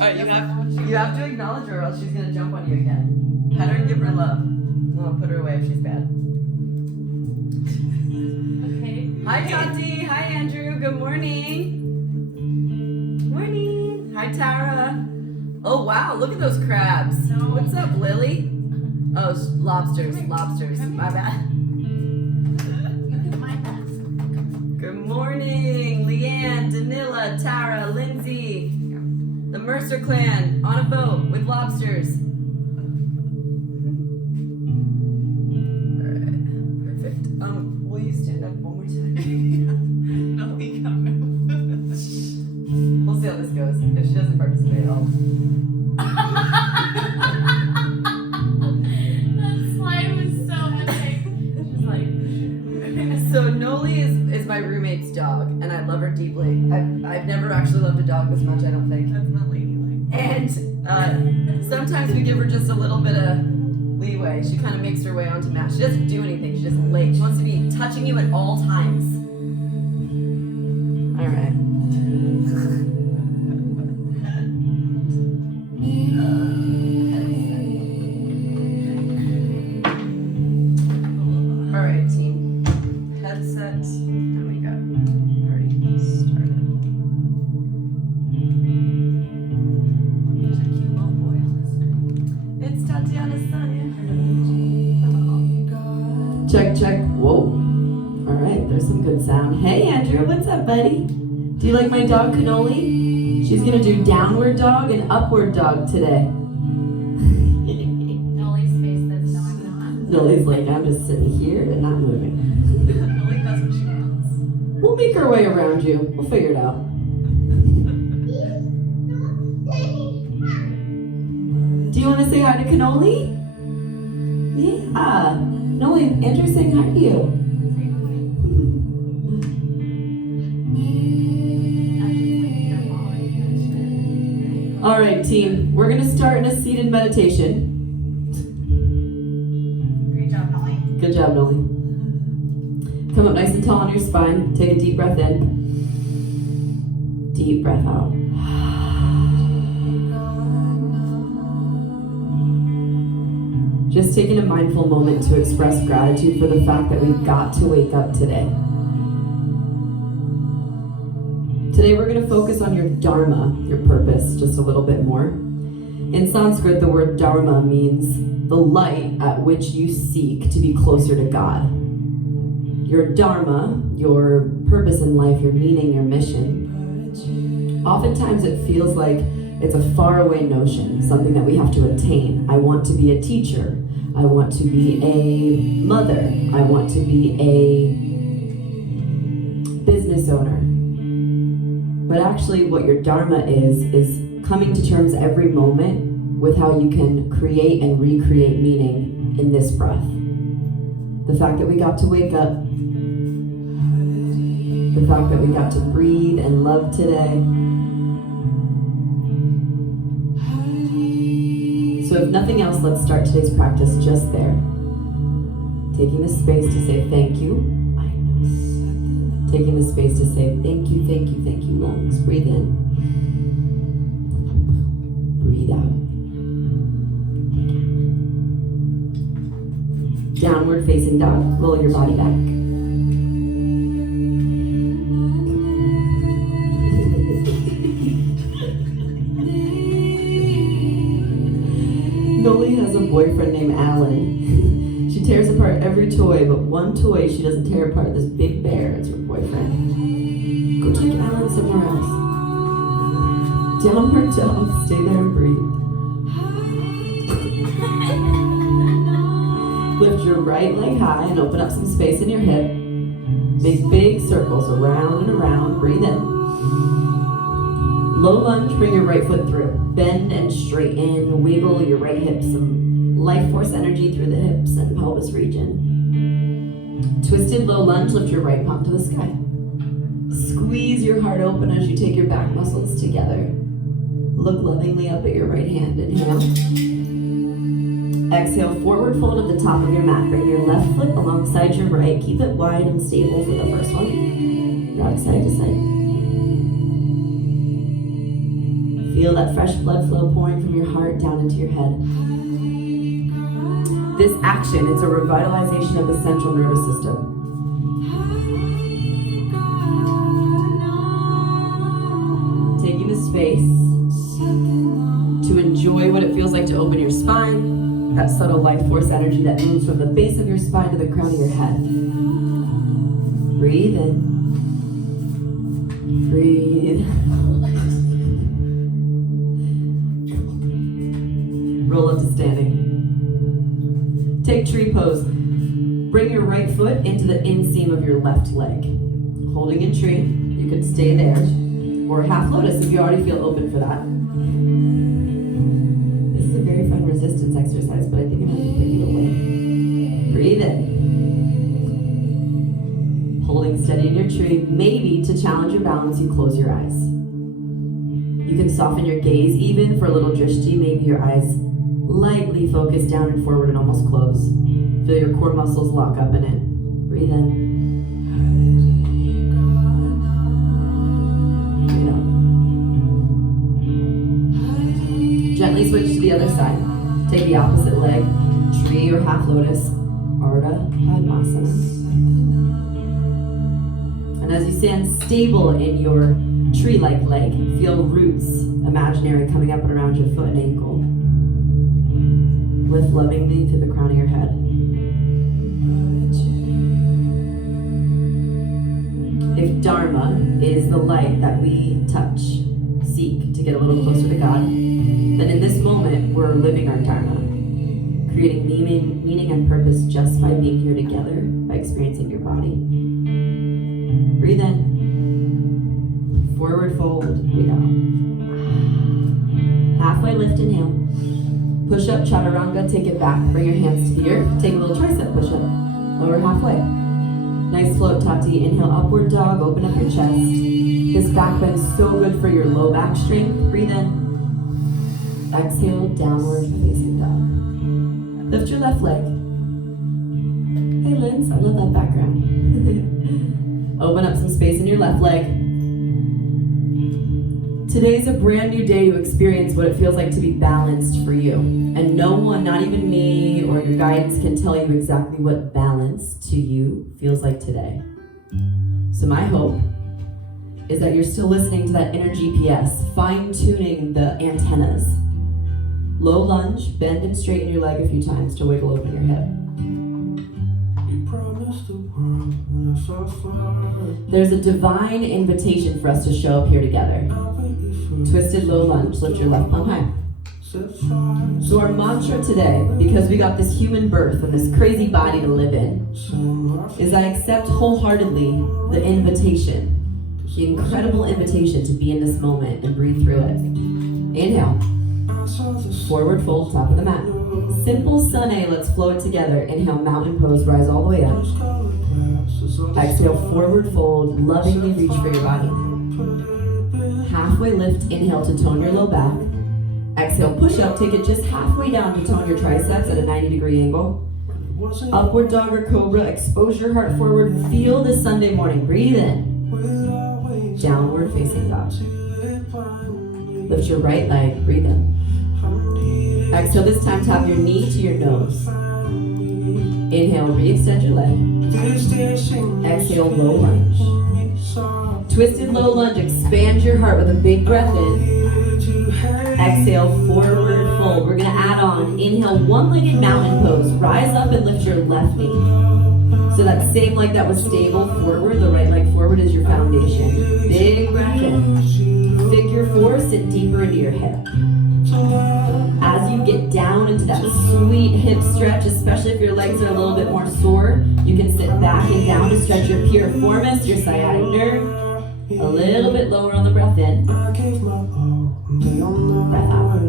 Alright, you have to acknowledge her or else she's gonna jump on you again. Pet her and give her love. I'll put her away if she's bad. Okay. Hi Tati, hi Andrew, good morning. Morning. Hi Tara. Oh wow, look at those crabs. No. What's up, Lily? Oh, lobsters, my bad. Good morning, Leanne, Danila, Tara, Lindsay, the Mercer clan on a boat with lobsters. Alright, perfect. Will you stand up one more time? No, we got it. We'll see how this goes. If she doesn't participate, I'll. That slide was so epic. She's like. So Noli is my roommate's dog, and I love her deeply. I've never actually loved a dog this much, I don't think. That's not ladylike. And sometimes we give her just a little bit of leeway. She kind of makes her way onto mat. She doesn't do anything. She just lays. She wants to be touching you at all times. All right. All right, team. Headset. There we go. Already started. There's a cute little boy on the screen. It's Tatiana's son. Check, check. Whoa. All right, there's some good sound. Hey, Andrew, what's up, buddy? Do you like my dog, Cannoli? She's gonna do downward dog and upward dog today. Noli's face says no, I'm not. Noli's like, I'm just sitting here and not moving. Noli does what she wants. We'll make our way around you. We'll figure it out. Do you want to say hi to Cannoli? Yeah. Noli, Andrew's saying hi to you. All right, team. We're going to start in a seated meditation. Great job, Noli. Good job, Noli. Come up nice and tall on your spine. Take a deep breath in. Deep breath out. Just taking a mindful moment to express gratitude for the fact that we've got to wake up today. Today we're going to focus on your dharma, your purpose, just a little bit more. In Sanskrit, the word dharma means the light at which you seek to be closer to God. Your dharma, your purpose in life, your meaning, your mission, oftentimes it feels like it's a faraway notion, something that we have to attain. I want to be a teacher. I want to be a mother. I want to be a business owner. But actually what your dharma is coming to terms every moment with how you can create and recreate meaning in this breath. The fact that we got to wake up, the fact that we got to breathe and love today. So if nothing else, let's start today's practice just there. Taking the space to say thank you. Taking the space to say thank you, thank you, thank you, lungs. Breathe in. Breathe out. Downward facing dog. Roll your body back. Noli has a boyfriend named Alan. She tears apart every toy, but one toy she doesn't tear apart, this big bear. It's her boyfriend. Go take Alan somewhere else. Downward dog, stay there and breathe. Lift your right leg high and open up some space in your hip. Make big circles around and around. Breathe in. Low lunge, bring your right foot through. Bend and straighten, wiggle your right hip, some life force energy through the hips and pelvis region. Twisted low lunge, lift your right palm to the sky. Squeeze your heart open as you take your back muscles together. Look lovingly up at your right hand, inhale. Exhale, forward fold at the top of your mat. Bring your left foot alongside your right. Keep it wide and stable for the first one. Rock side to side. Feel that fresh blood flow pouring from your heart down into your head. This action, it's a revitalization of the central nervous system. Taking the space to enjoy what it feels like to open your spine, that subtle life force energy that moves from the base of your spine to the crown of your head. Breathe in. Breathe. Roll up to standing. Take tree pose. Bring your right foot into the inseam of your left leg. Holding in tree, you can stay there. Or half lotus if you already feel open for that. This is a very fun resistance exercise, but I think I'm going to put you away. Breathe in. Holding steady in your tree. Maybe to challenge your balance, you close your eyes. You can soften your gaze even for a little drishti. Maybe your eyes lightly focus down and forward and almost close. Feel your core muscles lock up and in. Breathe in. Breathe out. Gently switch to the other side. Take the opposite leg, tree or half lotus, Ardha Padmasana. And as you stand stable in your tree-like leg, feel roots, imaginary, coming up and around your foot and ankle. Lift lovingly to the crown of your head. If Dharma is the light that we touch, seek to get a little closer to God, then in this moment we're living our Dharma, creating meaning and purpose just by being here together, by experiencing your body. Breathe in. Forward fold. Breathe out. Halfway lift, inhale. Push up, chaturanga, take it back. Bring your hands to the earth. Take a little tricep push up. Lower halfway. Nice float, Tati. Inhale, upward dog. Open up your chest. This back bend is so good for your low back strength. Breathe in. Exhale, downward facing dog. Lift your left leg. Hey, Linz. I love that background. Open up some space in your left leg. Today's a brand new day to experience what it feels like to be balanced for you. And no one, not even me or your guidance, can tell you exactly what balance to you feels like today. So my hope is that you're still listening to that inner GPS, fine-tuning the antennas. Low lunge, bend and straighten your leg a few times to wiggle open your hip. There's a divine invitation for us to show up here together. Twisted low lunge, lift your left palm high. So our mantra today, because we got this human birth and this crazy body to live in, is I accept wholeheartedly the invitation, the incredible invitation to be in this moment and breathe through it. Inhale. Forward fold, top of the mat. Simple sun A, let's flow it together. Inhale, mountain pose, rise all the way up. Exhale, forward fold, lovingly reach for your body. Halfway lift, inhale to tone your low back. Exhale, push up, take it just halfway down to tone your triceps at a 90-degree angle. Upward dog or cobra, expose your heart forward, feel this Sunday morning, breathe in. Downward facing dog. Lift your right leg, breathe in. Exhale, this time tap your knee to your nose. Inhale, re-extend your leg. Exhale, low lunge. Twisted low lunge, expand your heart with a big breath in. Exhale, forward fold. We're gonna add on, inhale, one-legged mountain pose. Rise up and lift your left knee. So that same leg that was stable forward, the right leg forward is your foundation. Big breath in. Figure four, sit deeper into your hip. As you get down into that sweet hip stretch, especially if your legs are a little bit more sore, you can sit back and down to stretch your piriformis, your sciatic nerve. A little bit lower on the breath in. Breath out.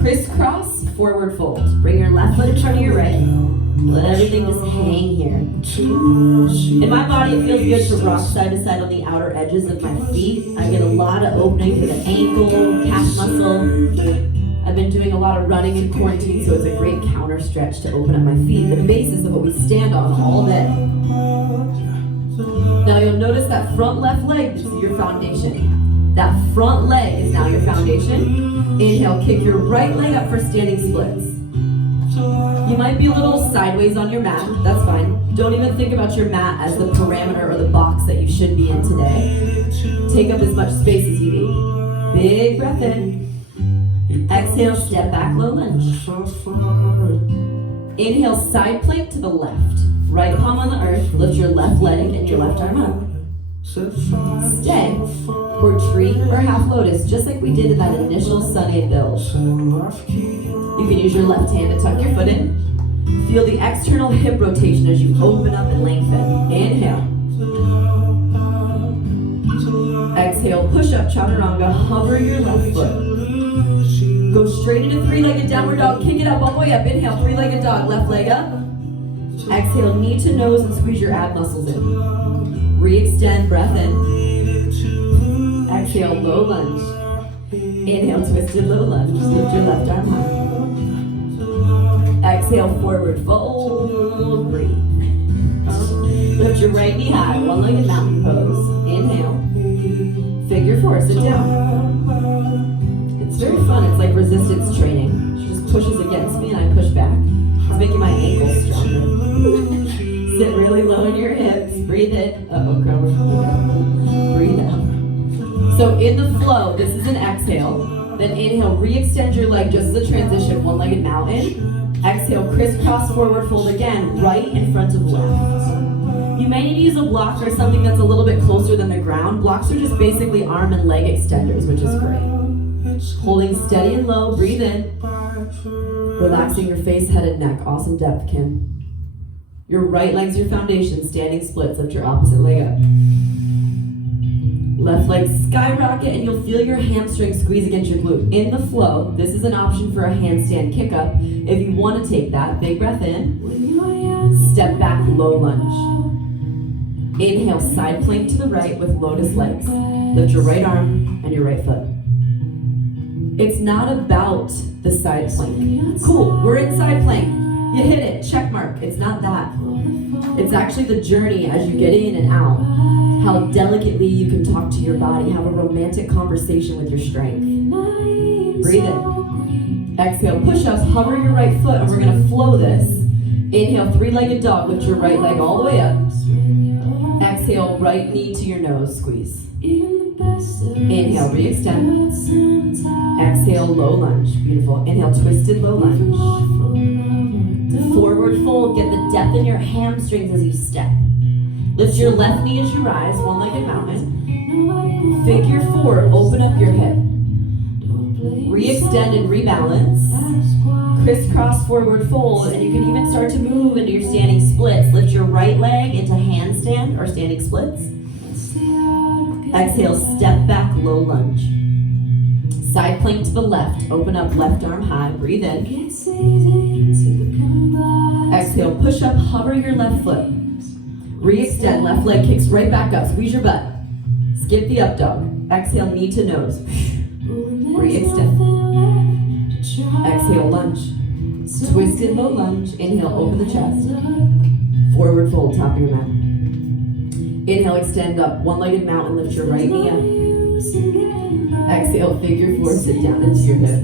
Crisscross, forward fold. Bring your left foot in front of your right. Let everything just hang here. In my body, it feels good to rock side to side on the outer edges of my feet. I get a lot of opening for the ankle, calf muscle. I've been doing a lot of running in quarantine, so it's a great counter stretch to open up my feet, the basis of what we stand on all day. Now you'll notice that front left leg is your foundation. That front leg is now your foundation. Inhale, kick your right leg up for standing splits. You might be a little sideways on your mat, that's fine. Don't even think about your mat as the parameter or the box that you should be in today. Take up as much space as you need. Big breath in. Exhale, step back, low lunge. Inhale, side plank to the left. Right palm on the earth, lift your left leg and your left arm up. Stay, or tree or half lotus, just like we did in that initial sunny build. You can use your left hand to tuck your foot in. Feel the external hip rotation as you open up and lengthen. Inhale. Exhale, push up, chaturanga, hover your left foot. Go straight into three-legged downward dog, kick it up all the way up. Inhale, three-legged dog, left leg up. Exhale, knee to nose and squeeze your ab muscles in. Re-extend, breath in. Exhale, low lunge. Inhale, twisted low lunge. Lift your left arm high. Exhale, forward fold, breathe. Lift your right knee high, one-legged mountain pose. Inhale. Figure four, sit down. It's very fun, it's like resistance training. She just pushes against me and I push back. It's making my ankles stronger. Sit really low in your hips, breathe in. Uh-oh, girl. Breathe out. So in the flow, this is an exhale. Then inhale, re-extend your leg just as a transition, one-legged mountain. Exhale, crisscross forward fold again, right in front of left. You may need to use a block or something that's a little bit closer than the ground. Blocks are just basically arm and leg extenders, which is great. Holding steady and low, breathe in. Relaxing your face, head, and neck. Awesome depth, Kim. Your right leg's your foundation, standing splits, lift your opposite leg up. Left leg skyrocket and you'll feel your hamstring squeeze against your glute. In the flow, this is an option for a handstand kick up. If you want to take that, big breath in. Step back, low lunge. Inhale, side plank to the right with lotus legs. Lift your right arm and your right foot. It's not about the side plank. Cool, we're in side plank. You hit it, check mark. It's not that. It's actually the journey as you get in and out. How delicately you can talk to your body, have a romantic conversation with your strength. Breathe in. Exhale, push-ups, hover your right foot, and we're gonna flow this. Inhale, three-legged dog, lift your right leg all the way up. Exhale, right knee to your nose, squeeze. Inhale, re-extend. Exhale, low lunge, beautiful. Inhale, twisted low lunge. Forward fold, get the depth in your hamstrings as you step. Lift your left knee as you rise, one-legged mountain. Figure four, open up your hip. Re-extend and rebalance. Crisscross forward fold, and you can even start to move into your standing splits. Lift your right leg into handstand or standing splits. Exhale, step back, low lunge. Side plank to the left, open up left arm high, breathe in. Exhale, push up, hover your left foot. Re-extend, left leg kicks right back up, squeeze your butt. Skip the up dog. Exhale, knee to nose. Re-extend. Exhale, lunge. Twisted low lunge. Inhale, open the chest. Forward fold, top of your mat. Inhale, extend up. One-legged mountain, lift your right knee up. Exhale, figure four, sit down into your hip.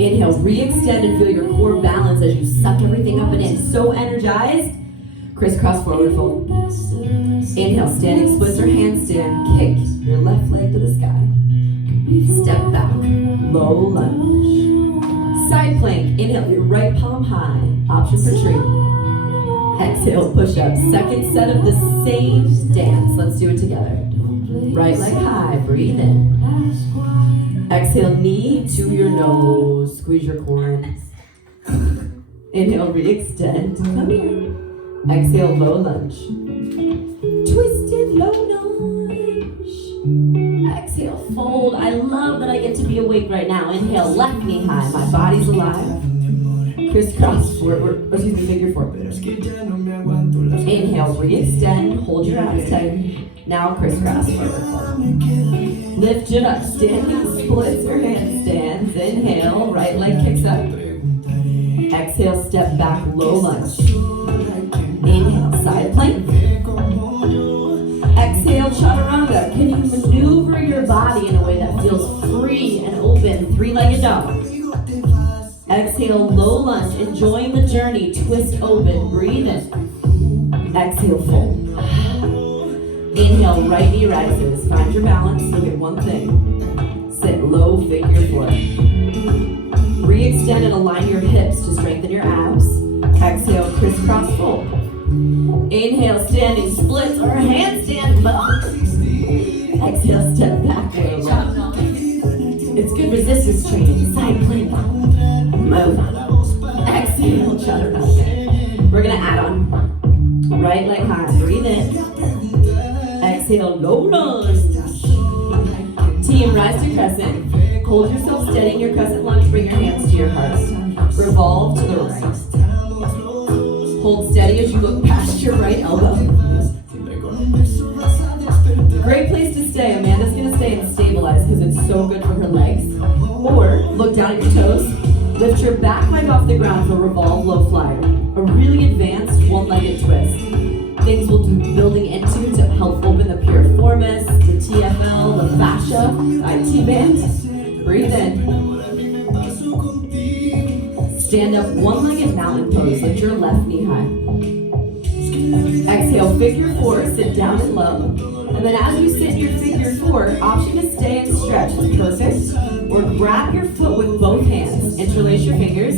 Inhale, re-extend and feel your core balance as you suck everything up and in. So energized. Crisscross forward fold. Inhale, standing splits or handstand. Kick your left leg to the sky. Step back, low lunge. Side plank, inhale, your right palm high. Option for tree. Exhale, push up. Second set of the same dance. Let's do it together. Right leg high, breathe in. Exhale, knee to your nose. Squeeze your core. Inhale, re-extend. Come here. Exhale, low lunge. Twisted low lunge. Exhale, fold. I love that I get to be awake right now. Inhale, left knee high. My body's alive. Crisscross forward, figure four. Inhale, re-extend. Hold your abs tight. Now crisscross forward. Lift it up. Standing splits or handstands. Inhale, right leg kicks up. Exhale, step back, low lunge. Inhale, side plank. Exhale, chaturanga. Can you maneuver body in a way that feels free and open. Three-legged dog. Exhale, low lunge, enjoying the journey. Twist open, breathe in. Exhale, fold. Inhale, right knee rises. Find your balance, look at one thing. Sit low, figure four. Re-extend and align your hips to strengthen your abs. Exhale, crisscross fold. Inhale, standing splits or handstand box. Exhale, step back, way up. It's good resistance training. Side plank. Move. Exhale, chaturanga. We're gonna add on. Right leg high, breathe in. Exhale, low lunge. Team, rise to crescent. Hold yourself steady in your crescent lunge. Bring your hands to your heart. Revolve to the right. Hold steady as you look past your right elbow. Great place to stay. Amanda's gonna stay and stabilize because it's so good for her legs. Or look down at your toes. Lift your back leg off the ground for revolve low flyer. A really advanced one-legged twist. Things we'll do building into to help open the piriformis, the TFL, the fascia, IT band. Breathe in. Stand up one-legged mountain pose. Lift your left knee high. Exhale, figure four. Sit down and low. And then as you sit in your figure four, option to stay and stretch is perfect. Or grab your foot with both hands. Interlace your fingers.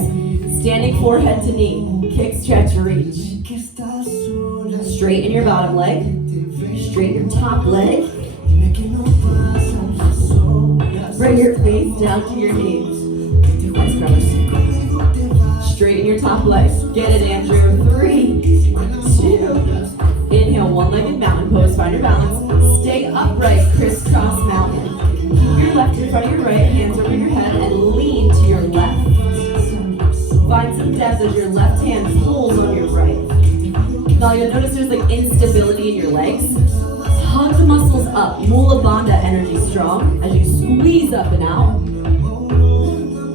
Standing forehead to knee. Kick, stretch, reach. Straighten your bottom leg. Straighten your top leg. Bring your face down to your knees. Nice crunch. Straighten your top leg. Get it, Andrew. 3, 2. Inhale, one-legged mountain pose. Find your balance. Stay upright, crisscross mountain. Keep your left in front of your right, hands over your head, and lean to your left. Find some depth as your left hand pulls on your right. Now you'll notice there's like instability in your legs. Hug the muscles up. Mula Bandha energy strong as you squeeze up and out.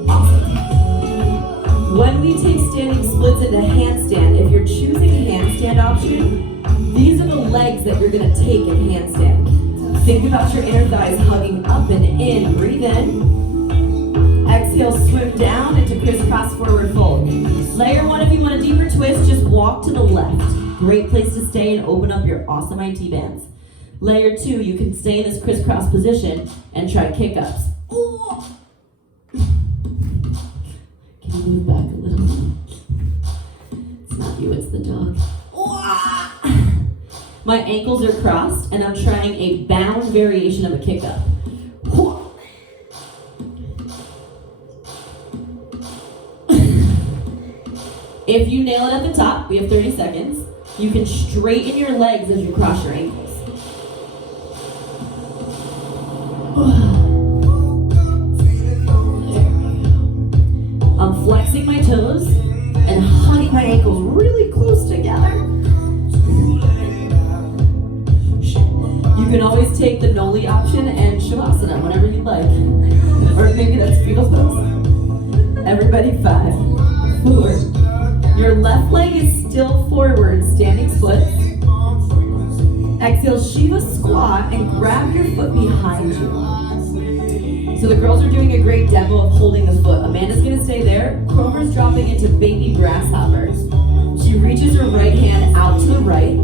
Awesome. When we take standing splits into handstand, if you're choosing a handstand option, these are the legs that you're going to take in handstand. Think about your inner thighs hugging up and in. Breathe in. Exhale, swim down into crisscross forward fold. Layer one, if you want a deeper twist, just walk to the left. Great place to stay and open up your awesome IT bands. Layer two, you can stay in this crisscross position and try kick-ups. Can you move back a little? It's not you, it's the dog. My ankles are crossed and I'm trying a bound variation of a kick-up. If you nail it at the top, we have 30 seconds. You can straighten your legs as you cross your ankles. I'm flexing my toes and hugging my ankles really close together. You can always take the Noli option and Shavasana, whatever you'd like. Or maybe that's fetal pose. Everybody, 5, 4. Your left leg is still forward, standing splits. Exhale, Shiva squat and grab your foot behind you. So the girls are doing a great demo of holding the foot. Amanda's gonna stay there. Cromer's dropping into baby grasshopper. She reaches her right hand out to the right,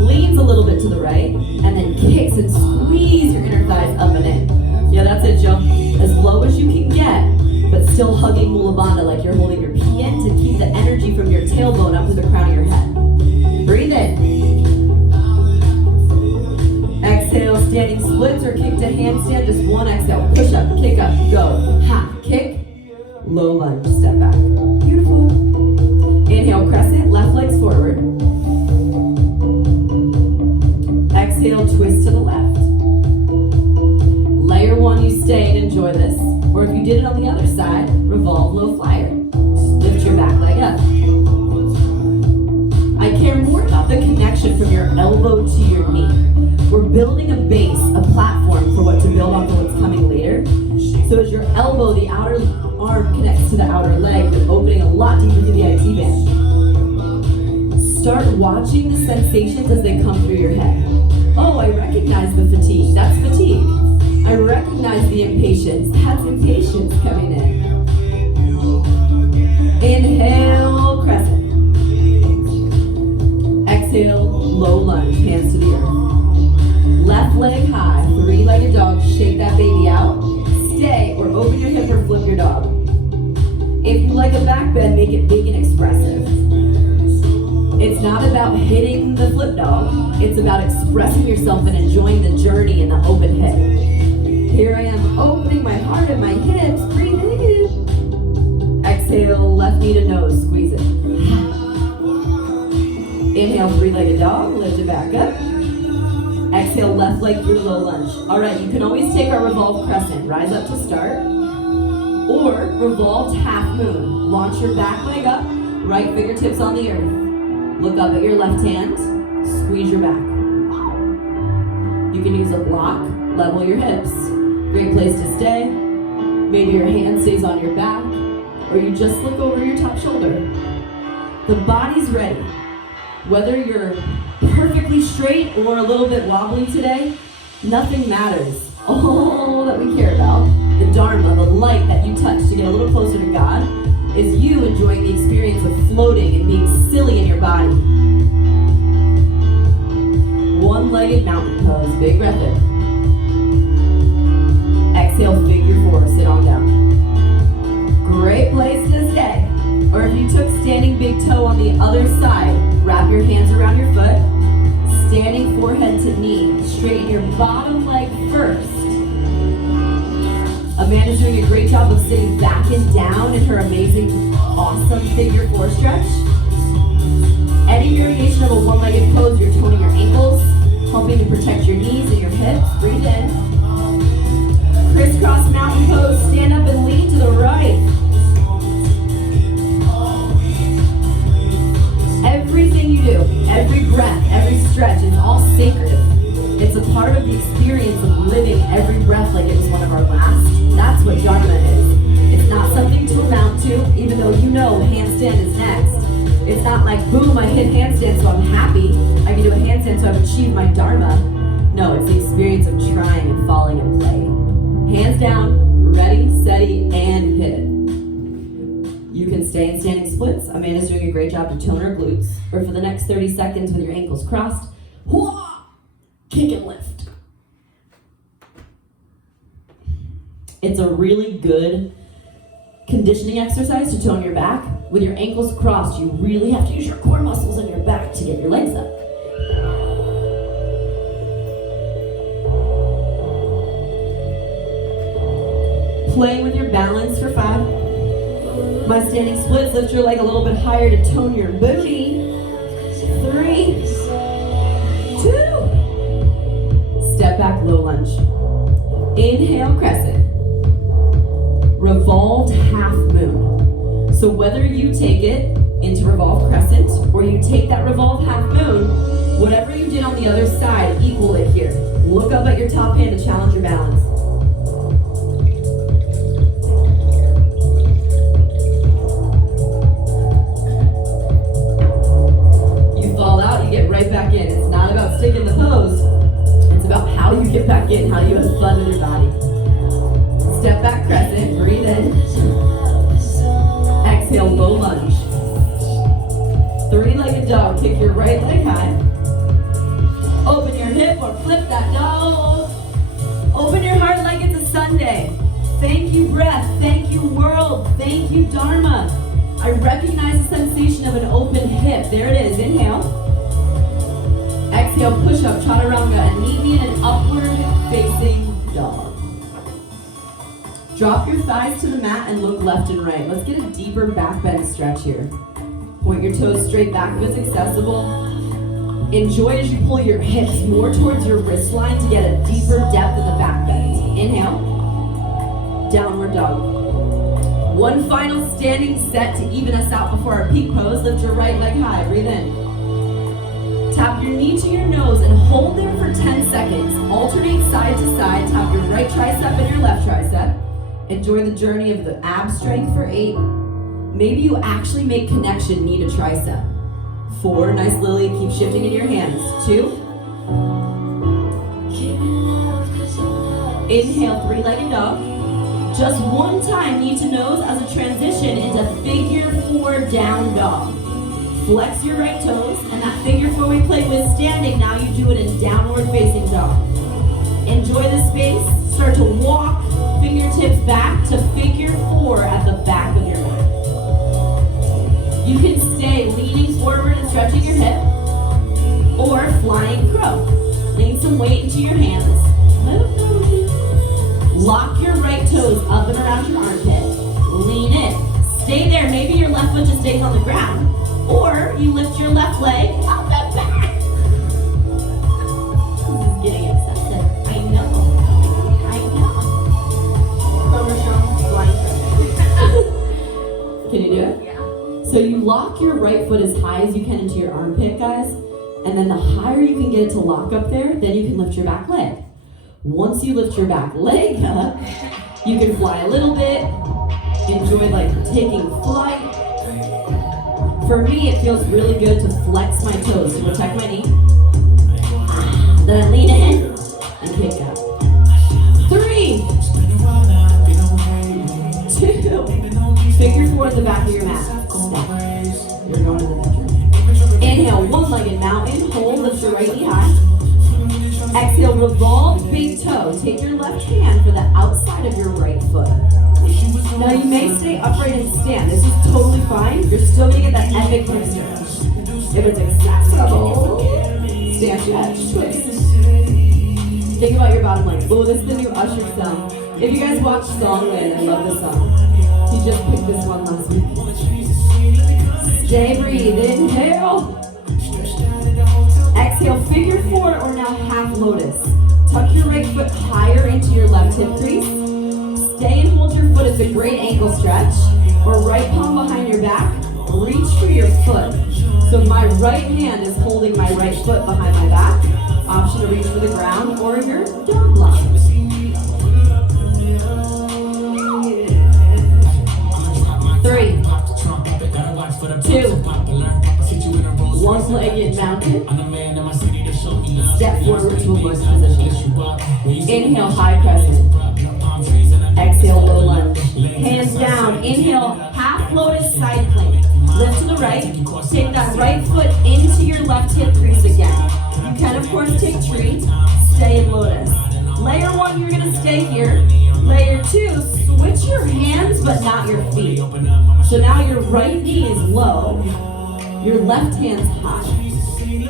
leans a little bit to the right, and then kicks and squeeze your inner thighs up and in. Yeah, that's it, Jill. As low as you can get, but still hugging Mula Bandha like you're holding your PN to keep the energy from your tailbone up to the crown of your head. Breathe in. Exhale, standing splits or kick to handstand. Just one exhale. Push up, kick up, go. Ha, kick, low lunge, step back. Beautiful. Inhale, crescent, left legs forward. Exhale, twist to the left. Layer one, you stay and enjoy this. Or if you did it on the other side, revolve low flyer. Lift your back leg up. I care more about the connection from your elbow to your knee. We're building a base, a platform for what to build on for what's coming later. So as your elbow, the outer arm connects to the outer leg, you're opening a lot deeper to the IT band. Start watching the sensations as they come through your head. Oh, I recognize the fatigue. That's fatigue. I recognize shake that baby out. Stay or open your hip or flip your dog. If you like a back bend, make it big and expressive. It's not about hitting the flip dog. It's about expressing yourself and enjoying the journey in the open hip. Here I am opening my heart and my hips. Breathe in. Exhale, left knee to nose. Squeeze it. Inhale, three-legged dog. Lift it back up. Exhale, left leg through low lunge. All right, you can always take our revolved crescent. Rise up to start. Or revolved half moon. Launch your back leg up. Right fingertips on the earth. Look up at your left hand, squeeze your back. You can use a block, level your hips. Great place to stay. Maybe your hand stays on your back, or you just look over your top shoulder. The body's ready. Whether you're perfectly straight or a little bit wobbly today, nothing matters. All that we care about, the Dharma, the light that you touch to get a little closer to God, is you enjoying the experience of floating and being silly in your body. One-legged mountain pose, big breath in. Exhale, figure four, sit on down. Great place to stay. Or if you took standing big toe on the other side, wrap your hands around your foot, standing forehead to knee, straighten your bottom leg first. Amanda's doing a great job of sitting back and down in her amazing, awesome figure four stretch. Any variation of a one-legged pose, you're toning your ankles, helping to protect your knees and your hips. Breathe in. Crisscross mountain pose, stand up and lean to the right. Everything you do, every breath, every stretch is all sacred. It's a part of the experience of living every breath like it was one of our last. That's what Dharma is. It's not something to amount to, even though you know handstand is next. It's not like, boom, I hit handstand, so I'm happy. I can do a handstand, so I've achieved my Dharma. No, it's the experience of trying and falling and play. Hands down, ready, steady, and hit it. You can stay in standing splits. Amanda's doing a great job to tone her glutes. Or for the next 30 seconds with your ankles crossed, kick and lift. It's a really good conditioning exercise to tone your back. With your ankles crossed, you really have to use your core muscles in your back to get your legs up. Playing with your balance for 5. My standing splits, lift your leg a little bit higher to tone your booty. 3, 2. Step back, low lunge. Inhale, crescent. Revolved half moon. So whether you take it into revolved crescent or you take that revolved half moon, whatever you did on the other side, equal it here. Look up at your top hand to challenge your balance. You fall out, you get right back in. It's not about sticking the pose. It's about how you get back in, how you have fun with your body. Step back crescent, breathe in. Exhale, low lunge. 3-legged dog, kick your right leg high. Open your hip or flip that dog. Open your heart like it's a Sunday. Thank you, breath. Thank you, world. Thank you, Dharma. I recognize the sensation of an open hip. There it is. Inhale. Exhale, push up, chaturanga, and meet me in an upward facing dog. Drop your thighs to the mat and look left and right. Let's get a deeper back bend stretch here. Point your toes straight back if it's accessible. Enjoy as you pull your hips more towards your wrist line to get a deeper depth in the back bend. Inhale. Downward dog. One final standing set to even us out before our peak pose. Lift your right leg high. Breathe in. Tap your knee to your nose and hold there for 10 seconds. Alternate side to side. Tap your right tricep and your left tricep. Enjoy the journey of the ab strength for 8. Maybe you actually make connection knee to tricep. 4, nice lily, keep shifting in your hands. 2. Inhale, 3-legged dog. Just one time, knee to nose as a transition into figure 4 down dog. Flex your right toes, and that figure 4 we played with standing, now you do it in downward facing dog. Enjoy the space, start hips back to figure 4 at the back of your mat. You can stay leaning forward and stretching your hip, or flying crow. Lean some weight into your hands. Lock your right toes up and around your armpit. Lean in. Stay there. Maybe your left foot just stays on the ground. Or you lift your left leg up and back. This is getting excessive. I know. Can you do it? Yeah. So you lock your right foot as high as you can into your armpit, guys. And then the higher you can get it to lock up there, then you can lift your back leg. Once you lift your back leg up, you can fly a little bit. Enjoy like taking flight. For me, it feels really good to flex my toes to protect my knee. Then I lean in and kick out. 3, 2, figure 4 at the back of your mat. Step. You're going to the bedroom. Inhale, one-legged mountain. Hold, lift your right knee high. Exhale, revolve big toe. Take your left hand for the outside of your right foot. Now you may stay upright and stand. This is totally fine. You're still going to get that epic hamster. If it's accessible, stand stretch, twist. Think about your bottom leg. Oh, this is the new Usher song. If you guys watch Songland, I love this song. He just picked this one last week. Stay, breathe, inhale. Exhale, figure 4 or now half lotus. Tuck your right foot higher into your left hip crease. Stay and hold your foot. It's a great ankle stretch. Or right palm behind your back. Reach for your foot. So my right hand is holding my right foot behind my back. Option to reach for the ground or your dog block. 3, 2, one-legged mountain. Step forward to a lunge position. Inhale, high crescent. Exhale, low lunge. Hands down. Inhale, half lotus side plank. Lift to the right. Take that right foot into your left hip crease again. You can, of course, take tree. Stay in lotus. Layer 1, you're going to stay here. Layer 2, switch your hands but not your feet. So now your right knee is low. Your left hand's high.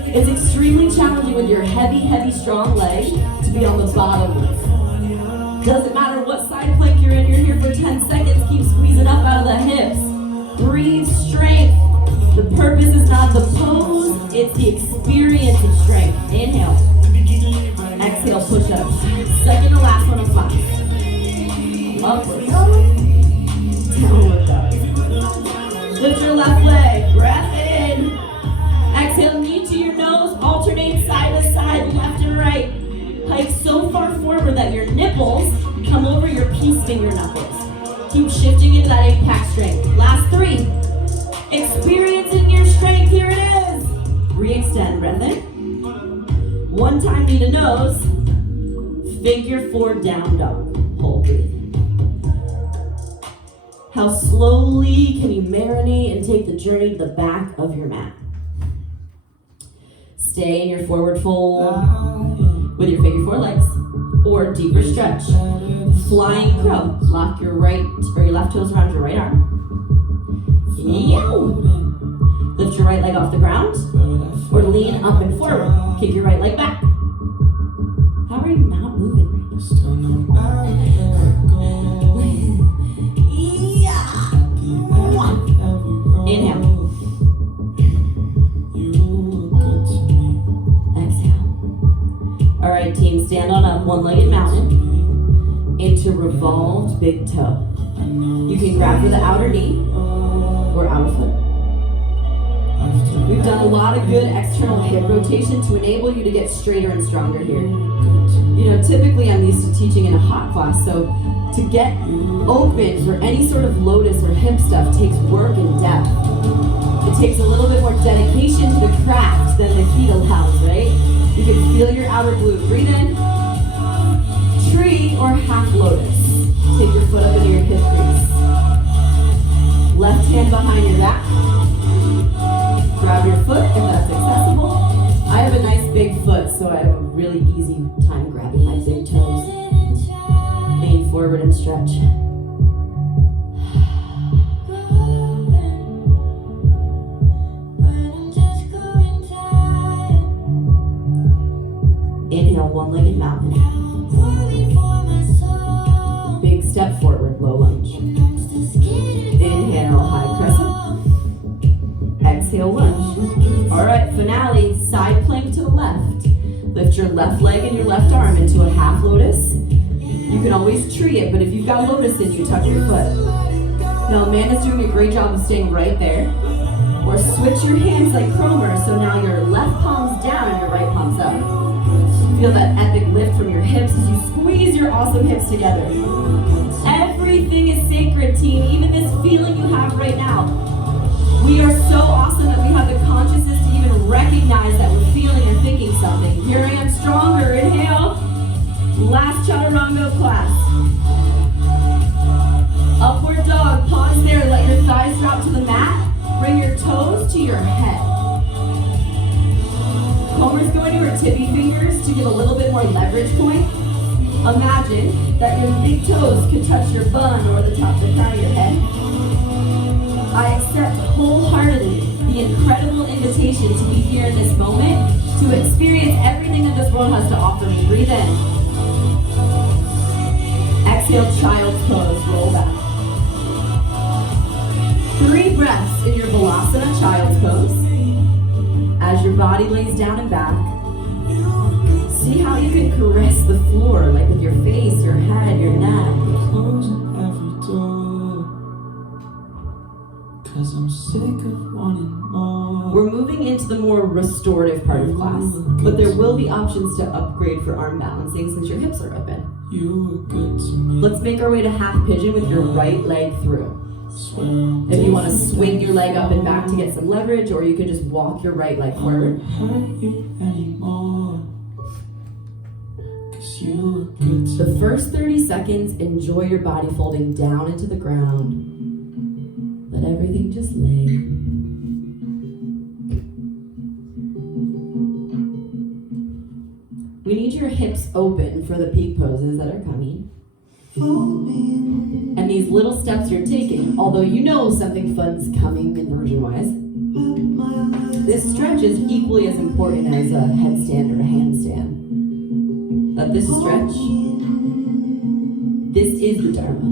It's extremely challenging with your heavy, strong leg to be on the bottom leg. Doesn't matter what side plank you're in, you're here for 10 seconds. Keep squeezing up out of the hips. Breathe strength. The purpose is not the pose, it's the experience of strength. Inhale. Exhale, push up. Second to last one of 5. Upward dog. Downward dog. Lift your left leg. Breath in. Exhale, knee to your nose. Alternate side to side, left and right. Hike so far forward that your nipples come over your peace finger knuckles. Keep shifting into that 8-pack strength. Last 3. Experiencing your strength. Here it is. Re-extend. Breath in. One time, knee to nose. Figure 4 down dog. Hold, breathe. How slowly can you marinate and take the journey to the back of your mat? Stay in your forward fold with your figure 4 legs, or deeper stretch. Flying crow. Lock your right or your left toes around your right arm. Yow. Lift your right leg off the ground, or lean up and forward. Kick your right leg back. How are you not moving right now? Inhale. Exhale. All right, team, stand on a one-legged mountain into revolved big toe. You can grab for the outer knee or outer foot. We've done a lot of good external hip rotation to enable you to get straighter and stronger here. You know, typically I'm used to teaching in a hot class, so to get open for any sort of lotus or hip stuff takes work and depth. It takes a little bit more dedication to the craft than the heat allows, right? You can feel your outer glute. Breathe in. Tree or half lotus. Take your foot up into your hip crease. Left hand behind your back. Grab your foot if that's accessible. I have a nice big foot, so I have a really easy time grabbing my big toes. Lean forward and stretch. Inhale, one-legged mountain. Big step forward, low lunge. Inhale, high crescent. Exhale, lunge. All right, finale, side plank to the left. Lift your left leg and your left arm into a half lotus. You can always tree it, but if you've got lotus in you, tuck your foot. Now, Amanda's doing a great job of staying right there. Or switch your hands like Cromer, so now your left palm's down and your right palm's up. Feel that epic lift from your hips as you squeeze your awesome hips together. Everything is sacred, team, even this feeling you have right now. We are so awesome that we have the consciousness to even recognize that we're feeling and thinking something. Here I am stronger. Inhale. Last chaturanga class. Upward dog. Pause there. Let your thighs drop to the mat. Bring your toes to your head. Comer's going to her tippy fingers to give a little bit more leverage point. Imagine that your big toes could touch your bun or the top of the crown of your head. I accept wholeheartedly the incredible invitation to be here in this moment, to experience everything that this world has to offer me. Breathe in. Exhale, child's pose, roll back. 3 breaths in your Balasana, child's pose. As your body lays down and back, see how you can caress the floor, like with your face, your head, your neck. Closing every door, 'cause I'm sick of wanting more. We're moving into the more restorative part of class, but there will be options to upgrade for arm balancing since your hips are open. You were good to me. Let's make our way to half pigeon with your right leg through. If you want to swing your leg up and back to get some leverage, or you could just walk your right leg forward. The first 30 seconds, enjoy your body folding down into the ground. Let everything just lay. We need your hips open for the peak poses that are coming. And these little steps you're taking, although you know something fun's coming inversion-wise, this stretch is equally as important as a headstand or a handstand. That this stretch, this is the Dharma,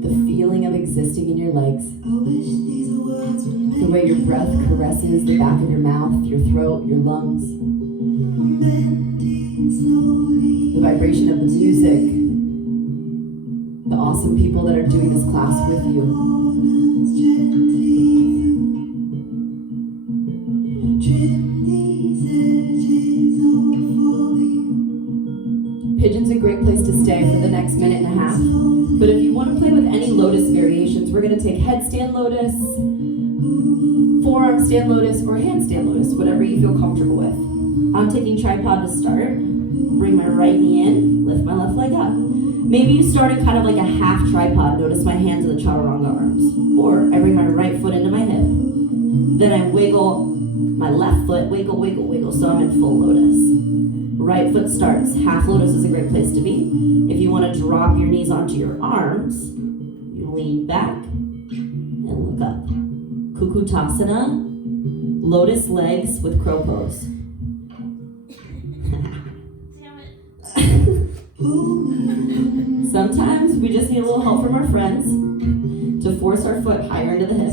the feeling of existing in your legs, the way your breath caresses the back of your mouth, your throat, your lungs, the vibration of the music, the awesome people that are doing this class with you. Pigeon's a great place to stay for the next minute and a half. But if you want to play with any lotus variations, we're going to take headstand lotus, forearm stand lotus, or handstand lotus, whatever you feel comfortable with. I'm taking tripod to start. Bring my right knee in, lift my left leg up. Maybe you start in kind of like a half tripod. Notice my hands in the chaturanga arms. Or I bring my right foot into my hip. Then I wiggle my left foot, wiggle, wiggle, wiggle, so I'm in full lotus. Right foot starts. Half lotus is a great place to be. If you want to drop your knees onto your arms, you lean back and look up. Kukutasana, lotus legs with crow pose. Sometimes we just need a little help from our friends to force our foot higher into the hip.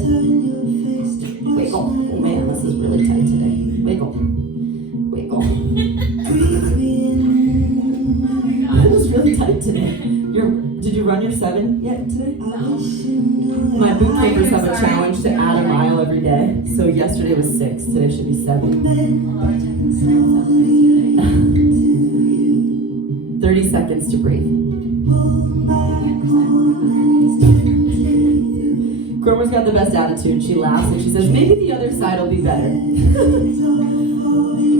Wiggle. Oh man, this is really tight today. Wiggle. Wiggle. It was really tight today. Did you run your 7 yet today? No. My boot campers have a challenge to add a mile every day. So yesterday was 6, today should be 7. Although I technically ran 7 today. 30 seconds to breathe. Cromer's got the best attitude. She laughs and she says, maybe the other side will be better.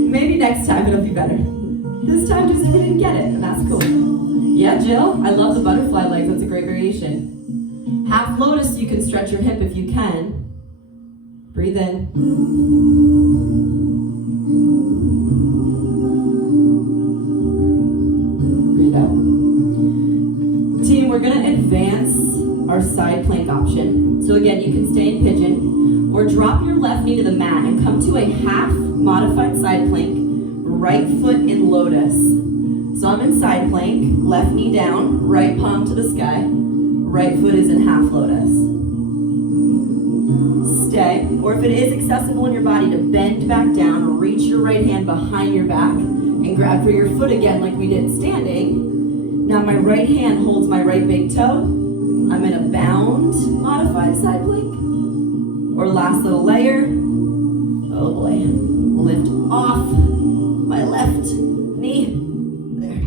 Maybe next time it'll be better. This time just we didn't get it, and that's cool. Yeah, Jill, I love the butterfly legs. That's a great variation. Half lotus, you can stretch your hip if you can. Breathe in. Breathe out. Team, we're going advance our side plank option. So again, you can stay in pigeon or drop your left knee to the mat and come to a half modified side plank, right foot in lotus. So I'm in side plank, left knee down, right palm to the sky, right foot is in half lotus. Stay, or if it is accessible in your body to bend back down, reach your right hand behind your back and grab for your foot again like we did standing. Now my right hand holds my right big toe. I'm in a bound modified side plank. Or last little layer. Oh boy. Lift off my left knee. There.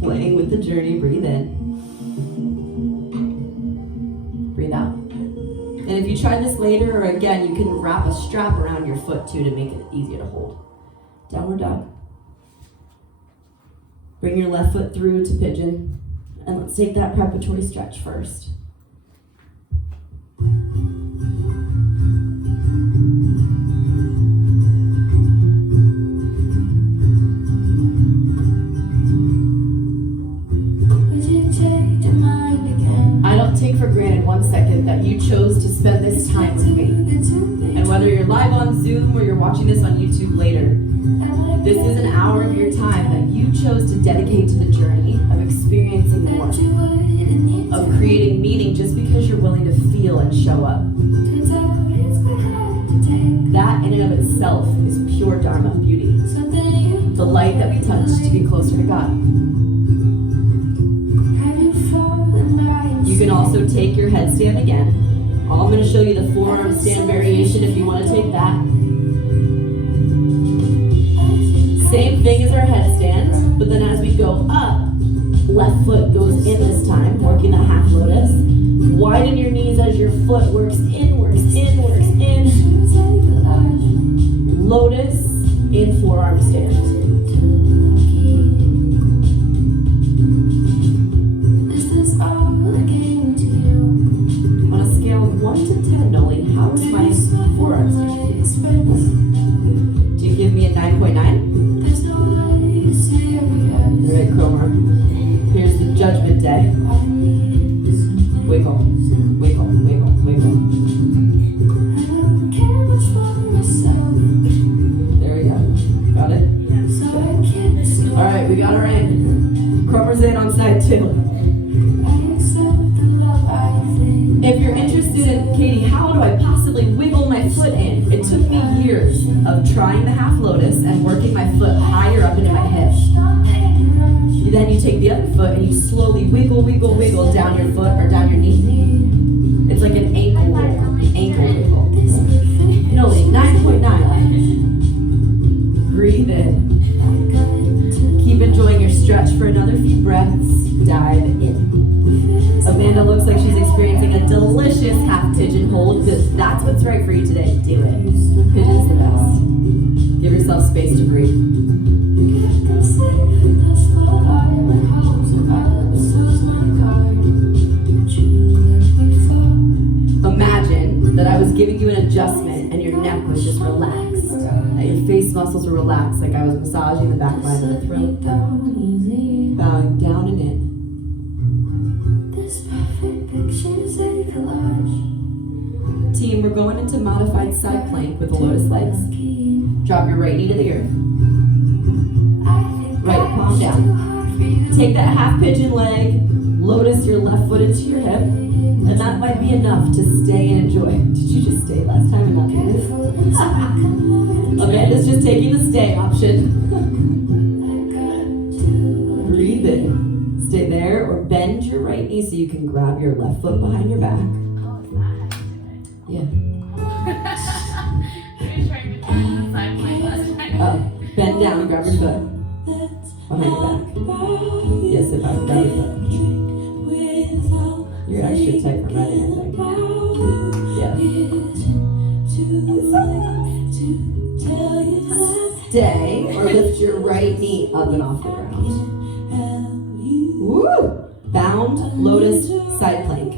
Playing with the journey, breathe in. Breathe out. And if you try this later or again, you can wrap a strap around your foot too to make it easier to hold. Downward dog. Bring your left foot through to pigeon. And let's take that preparatory stretch first. I don't take for granted 1 second that you chose to spend this time with me. And whether you're live on Zoom or you're watching this on YouTube later, this is an hour of your time that you chose to dedicate to the journey of experiencing more, of creating meaning just because you're willing to feel and show up. That in and of itself is pure Dharma beauty. The light that we touch to be closer to God. You can also take your headstand again. I'm going to show you the forearm stand variation if you want to take that. Same thing as our headstand, but then as we go up, left foot goes in this time, working that half lotus. Widen your knees as your foot works in, works in, works in. Lotus in forearm stand. On a scale of 1 to 10, Noli, how is my forearm stand? Do you give me a 9.9? Alright, Cromer. Here's the judgment day. Wiggle, wiggle, wiggle, wiggle. There we go. Got it? Alright, we got our in. Cromer's in on side 2. If you're interested in, Katie, how do I possibly wiggle my foot in? It took me years of trying the half lotus and working my foot higher up into my hip. Then you take the other foot and you slowly wiggle, wiggle, wiggle down your foot or down your knee. It's like an ankle wiggle. Noli, 9.9. Breathe in. Keep enjoying your stretch for another few breaths. Dive in. Amanda looks like she's experiencing a delicious half pigeon hold because that's what's right for you today. Do it. Pigeon's the best. Give yourself space to breathe. Imagine that I was giving you an adjustment and your neck was just relaxed. That your face muscles were relaxed, like I was massaging the back line of the throat. Bowing down and in. Team, we're going into modified side plank with the lotus legs. Drop your right knee to the earth. Right palm down. Take that half pigeon leg, lotus your left foot into your hip, and that might be enough to stay and enjoy. Did you just stay last time and not do this? Amanda's just taking the stay option. Breathe in. Stay there or bend your right knee so you can grab your left foot behind your back. Yeah. Bend down and grab your foot behind your back. Yes, if I can grab your foot. You're extra tight from right hand, I think. Yeah. Stay or lift your right knee up and off the ground. Woo! Bound lotus side plank.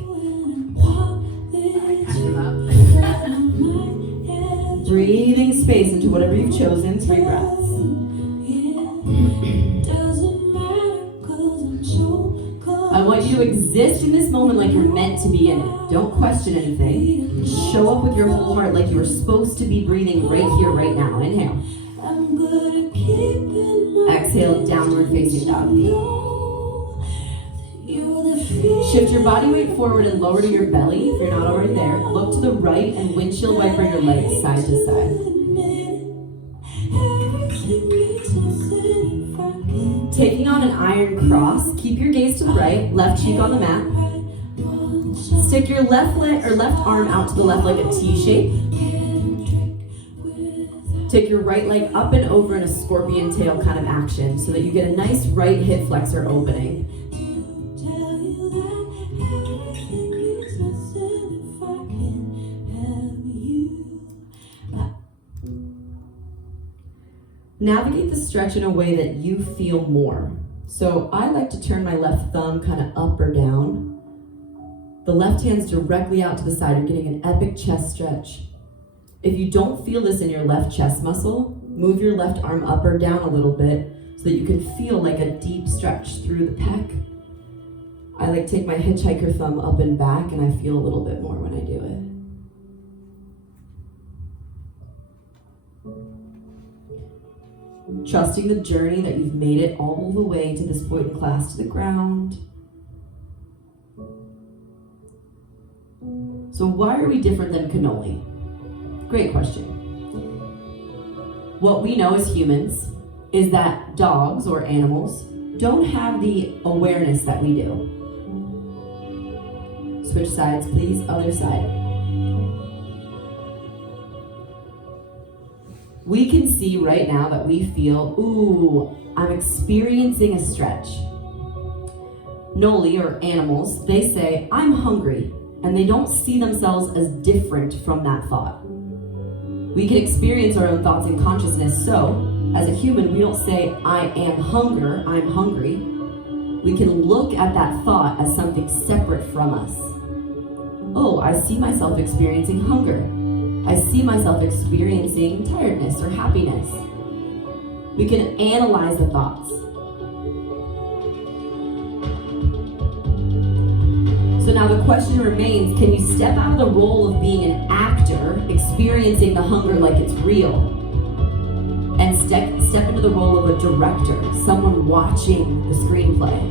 Breathing space into whatever you've chosen. 3 breaths. I want you to exist in this moment like you're meant to be in it. Don't question anything. Show up with your whole heart like you were supposed to be breathing right here, right now. Inhale. Exhale, downward facing dog. Shift your body weight forward and lower to your belly if you're not already there. Look to the right and windshield wiper your legs side to side. Taking on an iron cross, keep your gaze to the right, left cheek on the mat. Stick your left leg or left arm out to the left like a T shape. Take your right leg up and over in a scorpion tail kind of action so that you get a nice right hip flexor opening. Navigate the stretch in a way that you feel more. So I like to turn my left thumb kind of up or down. The left hand's directly out to the side. You're getting an epic chest stretch. If you don't feel this in your left chest muscle, move your left arm up or down a little bit so that you can feel like a deep stretch through the pec. I like take my hitchhiker thumb up and back, and I feel a little bit more when I do it. Trusting the journey that you've made it all the way to this point in class to the ground. So why are we different than cannoli? Great question. What we know as humans is that dogs or animals don't have the awareness that we do. Switch sides, please. Other side. We can see right now that we feel, ooh, I'm experiencing a stretch. Noli, or animals, they say, I'm hungry, and they don't see themselves as different from that thought. We can experience our own thoughts in consciousness, so, as a human, we don't say, I am hunger, I'm hungry. We can look at that thought as something separate from us. Oh, I see myself experiencing hunger. I see myself experiencing tiredness or happiness. We can analyze the thoughts. So now the question remains, can you step out of the role of being an actor, experiencing the hunger like it's real, and step into the role of a director, someone watching the screenplay?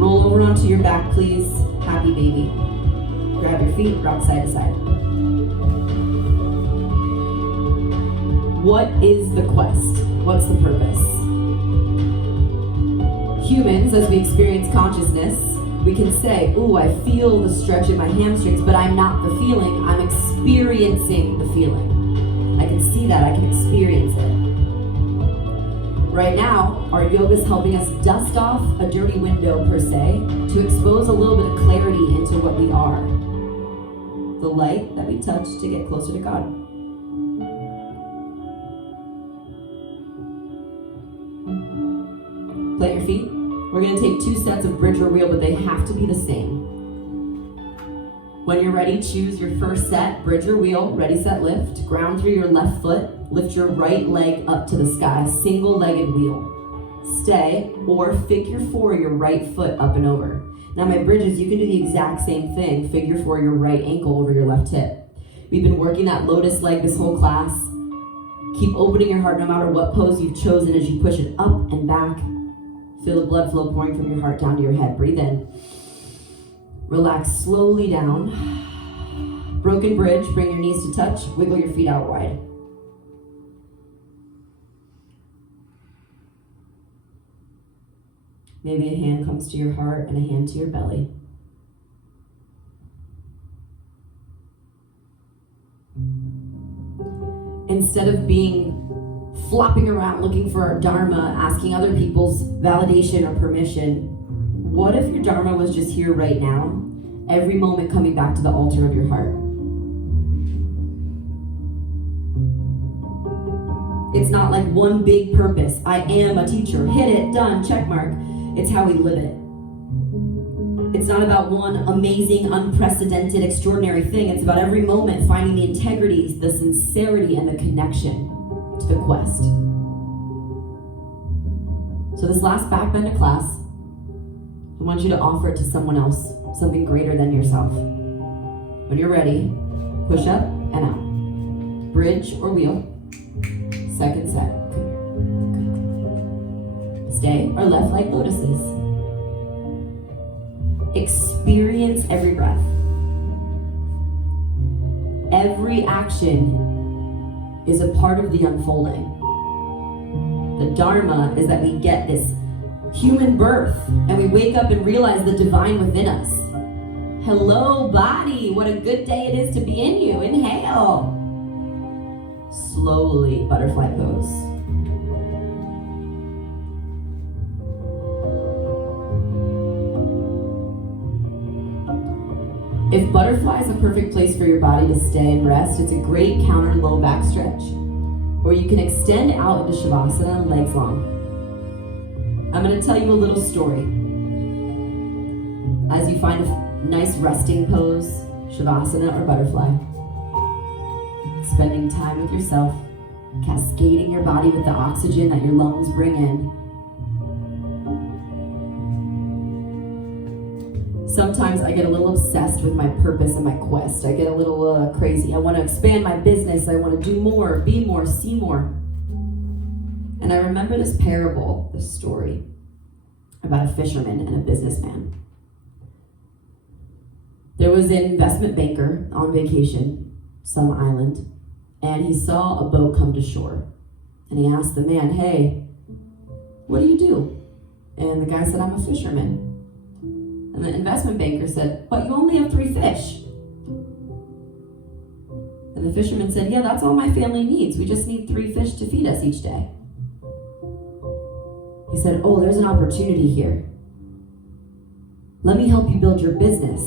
Roll over onto your back, please. Happy baby. Grab your feet, rock side to side. What is the quest? What's the purpose? Humans, as we experience consciousness, we can say, ooh, I feel the stretch in my hamstrings, but I'm not the feeling, I'm experiencing the feeling. I can see that, I can experience it. Right now, our yoga is helping us dust off a dirty window, per se, to expose a little bit of clarity into what we are. The light that we touch to get closer to God. Plant your feet. We're going to take 2 sets of bridge or wheel, but they have to be the same. When you're ready, choose your first set, bridge or wheel, ready, set, lift. Ground through your left foot. Lift your right leg up to the sky, single-legged wheel. Stay, or figure 4 your right foot up and over. Now my bridges, you can do the exact same thing. Figure 4 your right ankle over your left hip. We've been working that lotus leg this whole class. Keep opening your heart no matter what pose you've chosen as you push it up and back. Feel the blood flow pouring from your heart down to your head. Breathe in. Relax slowly down. Broken bridge, bring your knees to touch. Wiggle your feet out wide. Maybe a hand comes to your heart and a hand to your belly. Instead of being flopping around looking for our dharma, asking other people's validation or permission, what if your dharma was just here right now, every moment coming back to the altar of your heart? It's not like one big purpose. I am a teacher. Hit it, done, check mark. It's how we live it. It's not about one amazing, unprecedented, extraordinary thing. It's about every moment finding the integrity, the sincerity, and the connection to the quest. So this last back bend of class, I want you to offer it to someone else, something greater than yourself. When you're ready, push up and out. Bridge or wheel. Second set. Stay or left leg lotuses. Experience every breath. Every action is a part of the unfolding. The Dharma is that we get this human birth and we wake up and realize the divine within us. Hello, body. What a good day it is to be in you. Inhale. Slowly, butterfly pose. If butterfly is a perfect place for your body to stay and rest, it's a great counter low back stretch. Or you can extend out into Shavasana, legs long. I'm going to tell you a little story. As you find a nice resting pose, Shavasana or butterfly, spending time with yourself, cascading your body with the oxygen that your lungs bring in. Sometimes I get a little obsessed with my purpose and my quest. I get a little crazy. I want to expand my business. I want to do more, be more, see more. And I remember this parable, this story about a fisherman and a businessman. There was an investment banker on vacation, some island, and he saw a boat come to shore. And he asked the man, "Hey, what do you do?" And the guy said, "I'm a fisherman." And the investment banker said, "But you only have 3 fish." And the fisherman said, "Yeah, that's all my family needs. We just need 3 fish to feed us each day." He said, "Oh, there's an opportunity here. Let me help you build your business.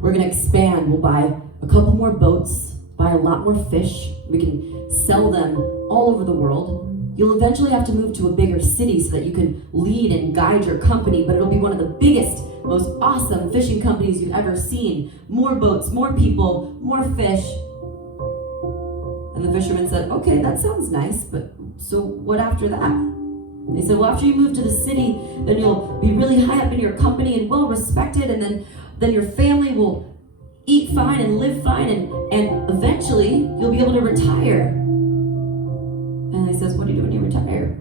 We're going to expand. We'll buy a couple more boats, buy a lot more fish. We can sell them all over the world. You'll eventually have to move to a bigger city so that you can lead and guide your company, but it'll be one of the biggest, most awesome fishing companies you've ever seen. More boats, more people, more fish." And the fisherman said, "Okay, that sounds nice, but so what after that?" And he said, "Well, after you move to the city, then you'll be really high up in your company and well respected, and then your family will eat fine and live fine, and eventually you'll be able to retire." And he says, "What do you do when you retire?"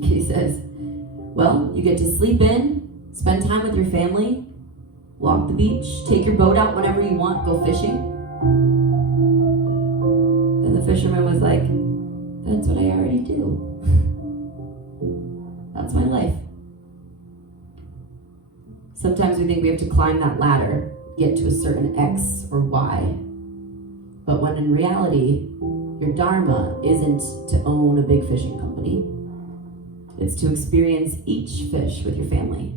He says, "Well, you get to sleep in, spend time with your family, walk the beach, take your boat out whenever you want, go fishing." And the fisherman was like, "That's what I already do. That's my life." Sometimes we think we have to climb that ladder, get to a certain X or Y. But when in reality, your Dharma isn't to own a big fishing company. It's to experience each fish with your family.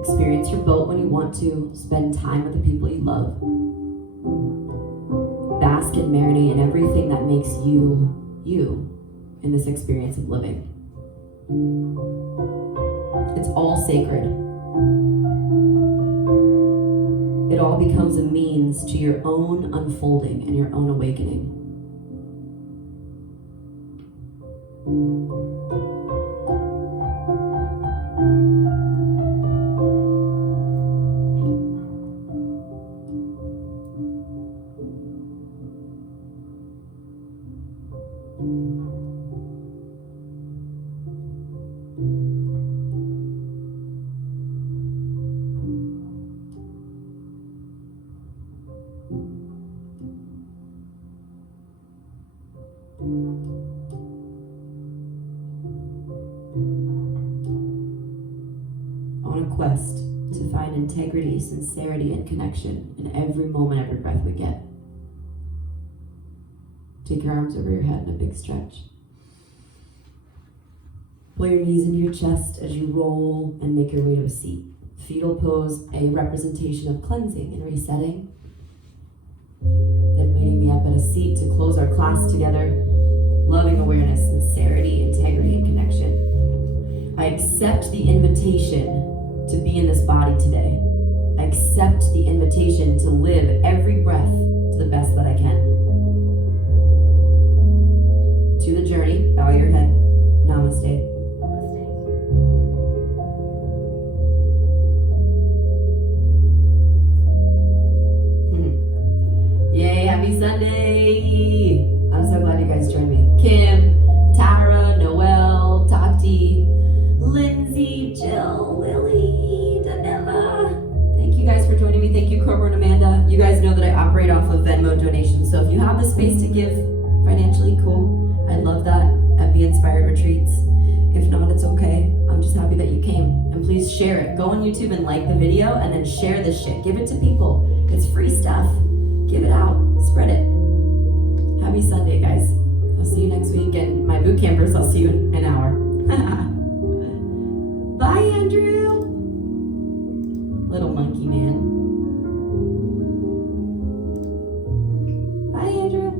Experience your boat when you want to. Spend time with the people you love. Bask and marinate in everything that makes you, you, in this experience of living. It's all sacred. It all becomes a means to your own unfolding and your own awakening. On a quest to find integrity, sincerity, and connection in every moment, every breath we get. Take your arms over your head in a big stretch. Pull your knees into your chest as you roll and make your way to a seat. Fetal pose, a representation of cleansing and resetting. Then meeting me up at a seat to close our class together. Loving awareness, sincerity, integrity, and connection. I accept the invitation to be in this body today. I accept the invitation to live every breath to the best that I can. To the journey, bow your head. Namaste. Kim, Tara, Noelle, Tati, Lindsay, Jill, Lily, Danila. Thank you guys for joining me. Thank you, Kroger and Amanda. You guys know that I operate off of Venmo donations, so if you have the space to give financially, cool. I'd love that at Be Inspired Retreats. If not, it's okay. I'm just happy that you came. And please share it. Go on YouTube and like the video and then share this shit. Give it to people. It's free stuff. Give it out. Spread it. Happy Sunday, guys. I'll see you next week. And my boot campers, I'll see you in an hour. Bye, Andrew. Little monkey man. Bye, Andrew.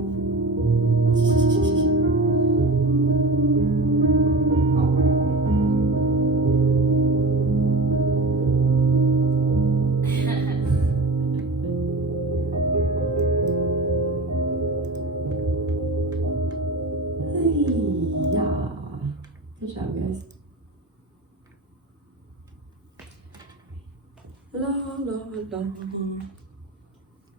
Yeah. Good job, guys. La la la.